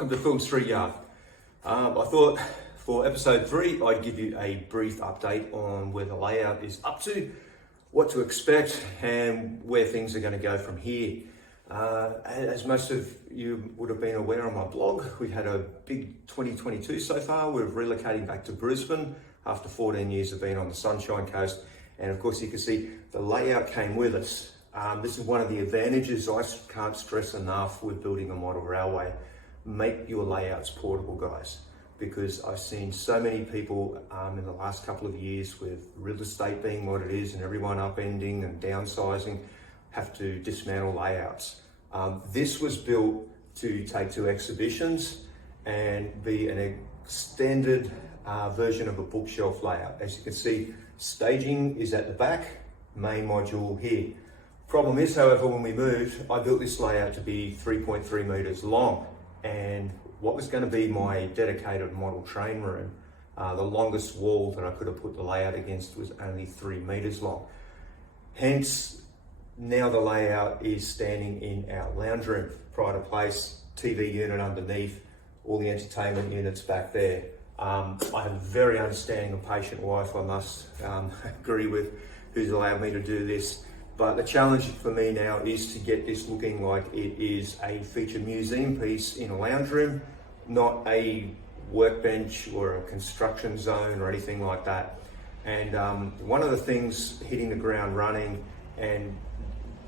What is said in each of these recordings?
welcome to Philden Street Yard. I thought for episode 3 I'd give you a brief update on where the layout is up to, what to expect and where things are going to go from here. As most of you would have been aware on my blog, we've had a big 2022 so far. We're relocating back to Brisbane after 14 years of being on the Sunshine Coast, and of course you can see the layout came with us. This is one of the advantages I can't stress enough with building a model railway. Make your layouts portable, guys, because I've seen so many people in the last couple of years, with real estate being what it is and everyone upending and downsizing, have to dismantle layouts. This was built to take to exhibitions and be an extended version of a bookshelf layout. As you can see, staging is at the back, main module here. Problem is, however, when we moved, I built this layout to be 3.3 meters long, and what was going to be my dedicated model train room, the longest wall that I could have put the layout against was only 3 meters long. Hence, now the layout is standing in our lounge room, pride of place, TV unit underneath, all the entertainment units back there. I have a very understanding and patient wife, I must agree with, who's allowed me to do this. But the challenge for me now is to get this looking like it is a featured museum piece in a lounge room, not a workbench or a construction zone or anything like that. And one of the things, hitting the ground running and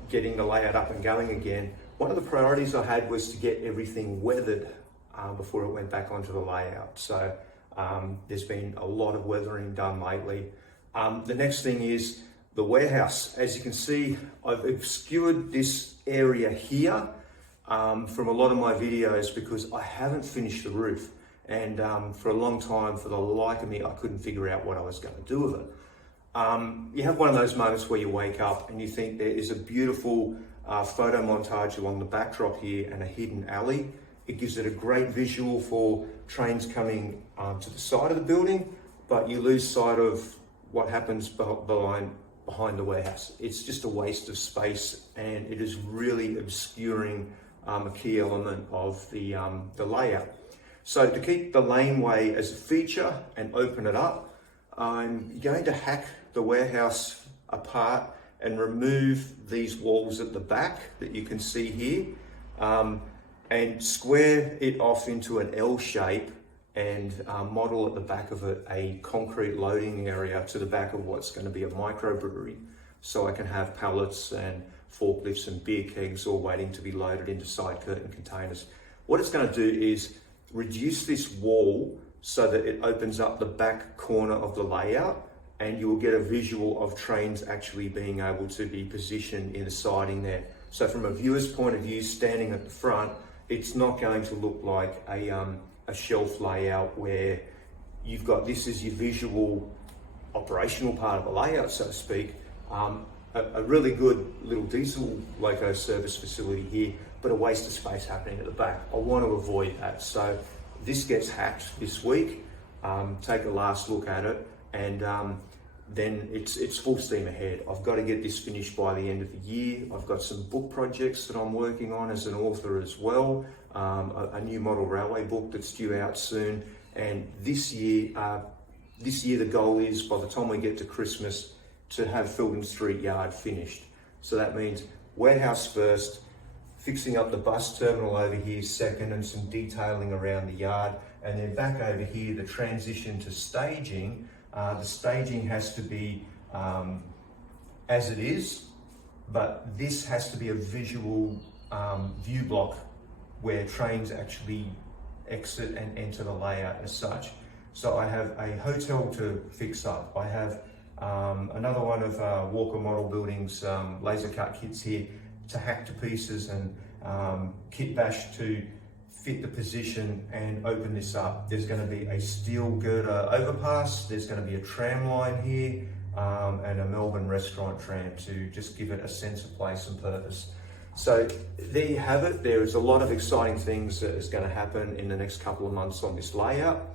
getting the layout up and going again, one of the priorities I had was to get everything weathered before it went back onto the layout. So there's been a lot of weathering done lately. The next thing is the warehouse. As you can see, I've obscured this area here from a lot of my videos because I haven't finished the roof. And for a long time, for the like of me, I couldn't figure out what I was going to do with it. You have one of those moments where you wake up and you think there is a beautiful photo montage along the backdrop here and a hidden alley. It gives it a great visual for trains coming to the side of the building, but you lose sight of what happens behind the warehouse. It's just a waste of space, and it is really obscuring a key element of the layout. So to keep the laneway as a feature and open it up, I'm going to hack the warehouse apart and remove these walls at the back that you can see here, and square it off into an L shape and model at the back of it a concrete loading area to the back of what's going to be a microbrewery, so I can have pallets and forklifts and beer kegs all waiting to be loaded into side curtain containers. What it's going to do is reduce this wall so that it opens up the back corner of the layout, and you will get a visual of trains actually being able to be positioned in the siding there. So from a viewer's point of view, standing at the front, it's not going to look like a shelf layout where you've got this as your visual operational part of the layout, so to speak. A really good little diesel loco service facility here, but a waste of space happening at the back. I want to avoid that. So this gets hacked this week, take a last look at it, and then it's full steam ahead. I've got to get this finished by the end of the year. I've got some book projects that I'm working on as an author as well. A new model railway book that's due out soon. And this year the goal is, by the time we get to Christmas, to have Philden Street Yard finished. So that means warehouse first, fixing up the bus terminal over here second, and some detailing around the yard. And then back over here, the transition to staging. The staging has to be as it is, but this has to be a visual view block where trains actually exit and enter the layout as such. So I have a hotel to fix up. I have another one of Walker Model Building's laser cut kits here to hack to pieces and kit bash to fit the position and open this up. There's going to be a steel girder overpass, there's going to be a tram line here, and a Melbourne restaurant tram to just give it a sense of place and purpose. So there you have it. There is a lot of exciting things that is going to happen in the next couple of months on this layout.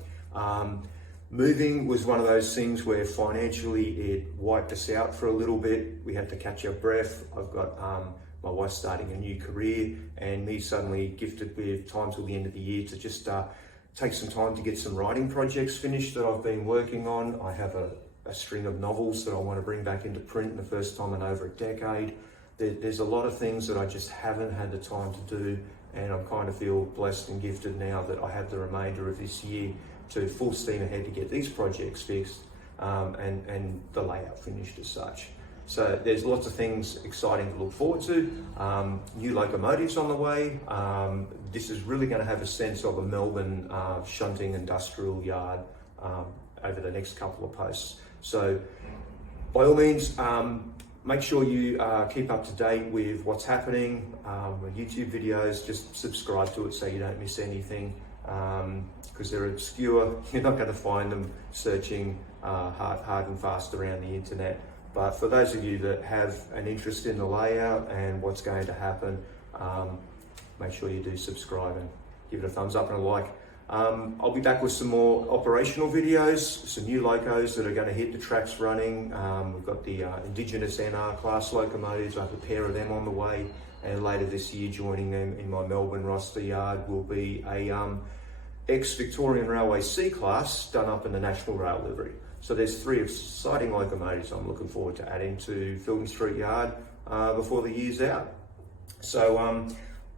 Moving was one of those things where financially it wiped us out for a little bit. We had to catch our breath. I've got my wife starting a new career, and me suddenly gifted with time till the end of the year to just take some time to get some writing projects finished that I've been working on. I have a string of novels that I want to bring back into print the first time in over a decade. There's a lot of things that I just haven't had the time to do, and I kind of feel blessed and gifted now that I have the remainder of this year to full steam ahead to get these projects fixed and the layout finished as such. So there's lots of things exciting to look forward to. New locomotives on the way. This is really going to have a sense of a Melbourne shunting industrial yard over the next couple of posts. So by all means, make sure you keep up to date with what's happening with YouTube videos. Just subscribe to it so you don't miss anything, because they're obscure. You're not going to find them searching hard and fast around the internet. But for those of you that have an interest in the layout and what's going to happen, make sure you do subscribe and give it a thumbs up and a like. I'll be back with some more operational videos, some new locos that are going to hit the tracks running. We've got the Indigenous NR class locomotives. I have a pair of them on the way, and later this year joining them in my Melbourne roster yard will be a ex-Victorian Railway C class done up in the National Rail livery. So there's 3 exciting locomotives I'm looking forward to adding to Philden Street Yard before the year's out. So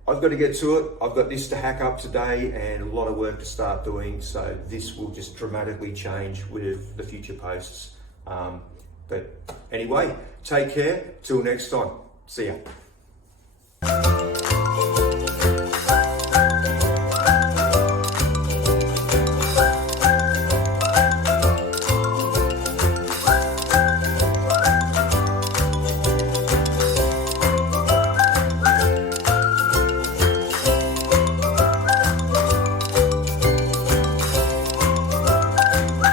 I've got to get to it. I've got this to hack up today and a lot of work to start doing. So this will just dramatically change with the future posts. But anyway, take care. Till next time. See ya.